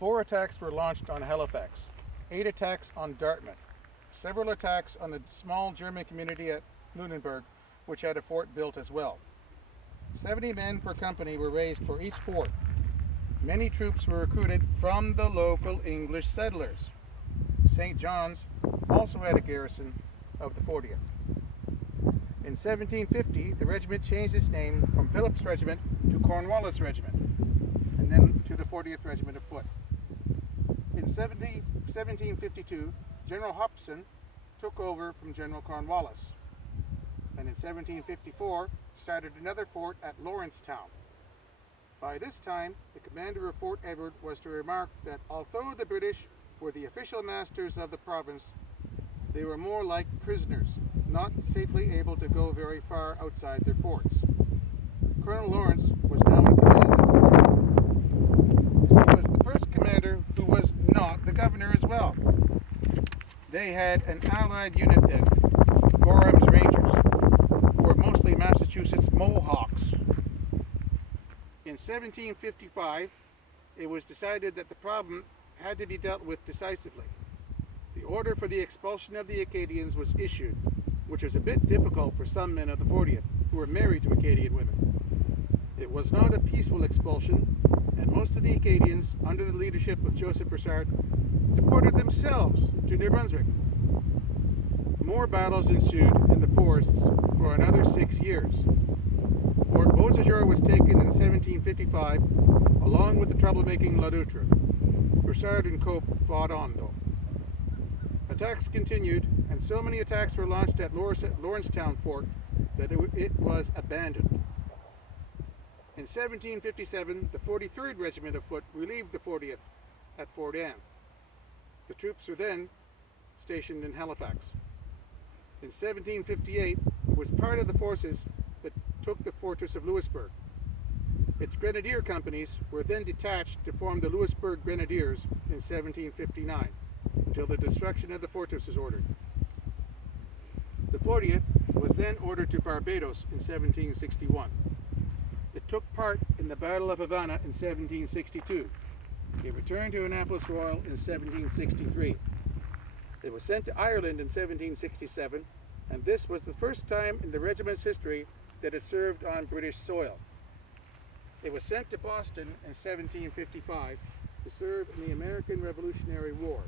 4 attacks were launched on Halifax, 8 attacks on Dartmouth, several attacks on the small German community at Lunenburg, which had a fort built as well. 70 men per company were raised for each fort. Many troops were recruited from the local English settlers. St. John's also had a garrison of the 40th. In 1750, the regiment changed its name from Philip's Regiment to Cornwallis Regiment, and then to the 40th Regiment of Foot. In 1752, General Hobson took over from General Cornwallis, and in 1754 started another fort at Lawrencetown. By this time, the commander of Fort Edward was to remark that although the British were the official masters of the province, they were more like prisoners, not safely able to go very far outside their forts. Colonel Lawrence was now in command of the fort. He was the first commander who was not the governor as well. They had an allied unit then, Gorham's Rangers, who were mostly Massachusetts Mohawks. In 1755, it was decided that the problem had to be dealt with decisively. The order for the expulsion of the Acadians was issued, which was a bit difficult for some men of the 40th who were married to Acadian women. It was not a peaceful expulsion, and most of the Acadians, under the leadership of Joseph Broussard, deported themselves to New Brunswick. More battles ensued in the forests for another 6 years. Fort Beausejour was taken in 1755, along with the troublemaking Ladoutre. Broussard and Cope fought on, though. Attacks continued, and so many attacks were launched at Lawrencetown Fort that it was abandoned. In 1757, the 43rd Regiment of Foot relieved the 40th at Fort Anne. The troops were then stationed in Halifax. In 1758, it was part of the forces that took the fortress of Louisbourg. Its grenadier companies were then detached to form the Louisbourg Grenadiers in 1759, until the destruction of the fortress was ordered. The 40th was then ordered to Barbados in 1761. It took part in the Battle of Havana in 1762. It returned to Annapolis Royal in 1763. It was sent to Ireland in 1767, and this was the first time in the regiment's history that it served on British soil. It was sent to Boston in 1755 to serve in the American Revolutionary War.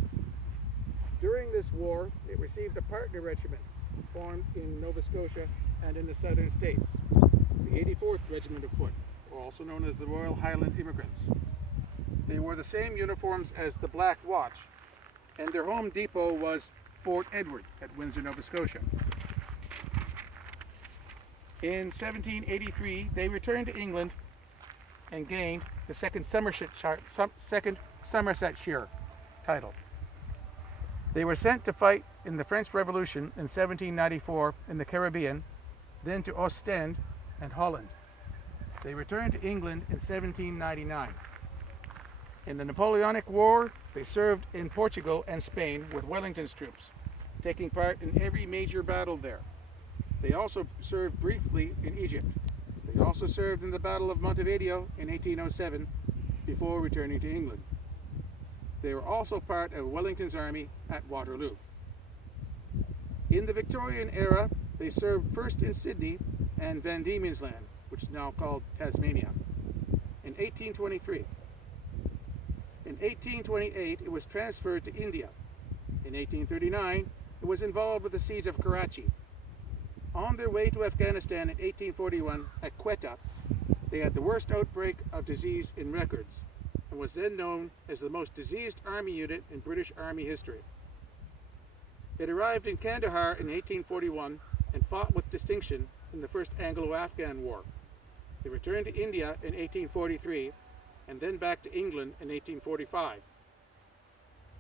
During this war, it received a partner regiment formed in Nova Scotia and in the southern states, the 84th Regiment of Foot, also known as the Royal Highland Immigrants. They wore the same uniforms as the Black Watch, and their home depot was Fort Edward at Windsor, Nova Scotia. In 1783, they returned to England and gained the second Somersetshire title. They were sent to fight in the French Revolution in 1794 in the Caribbean, then to Ostend and Holland. They returned to England in 1799. In the Napoleonic War, they served in Portugal and Spain with Wellington's troops, taking part in every major battle there. They also served briefly in Egypt. They also served in the Battle of Montevideo in 1807 before returning to England. They were also part of Wellington's army at Waterloo. In the Victorian era, they served first in Sydney and Van Diemen's Land, which is now called Tasmania, in 1823. In 1828, it was transferred to India. In 1839, it was involved with the siege of Karachi. On their way to Afghanistan in 1841 at Quetta, they had the worst outbreak of disease in records, and was then known as the most diseased army unit in British Army history. It arrived in Kandahar in 1841 and fought with distinction in the First Anglo-Afghan War. They returned to India in 1843 and then back to England in 1845.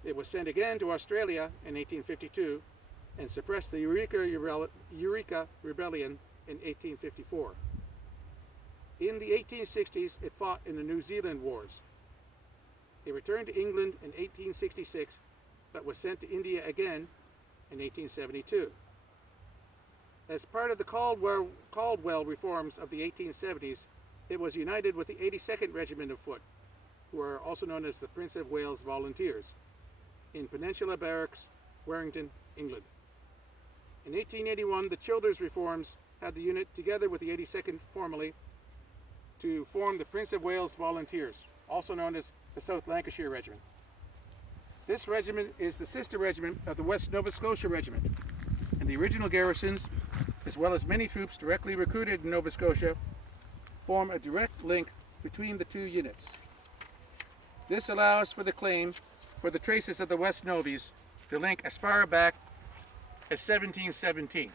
It was sent again to Australia in 1852 and suppressed the Eureka Rebellion in 1854. In the 1860s, it fought in the New Zealand Wars. It returned to England in 1866, but was sent to India again in 1872. As part of the Caldwell reforms of the 1870s, it was united with the 82nd Regiment of Foot, who are also known as the Prince of Wales Volunteers, in Peninsula Barracks, Warrington, England. In 1881, the Childers Reforms had the unit, together with the 82nd formally, to form the Prince of Wales Volunteers, also known as the South Lancashire Regiment. This regiment is the sister regiment of the West Nova Scotia Regiment, and the original garrisons, as well as many troops directly recruited in Nova Scotia, form a direct link between the two units. This allows for the claim for the traces of the West Novies to link as far back as 1717.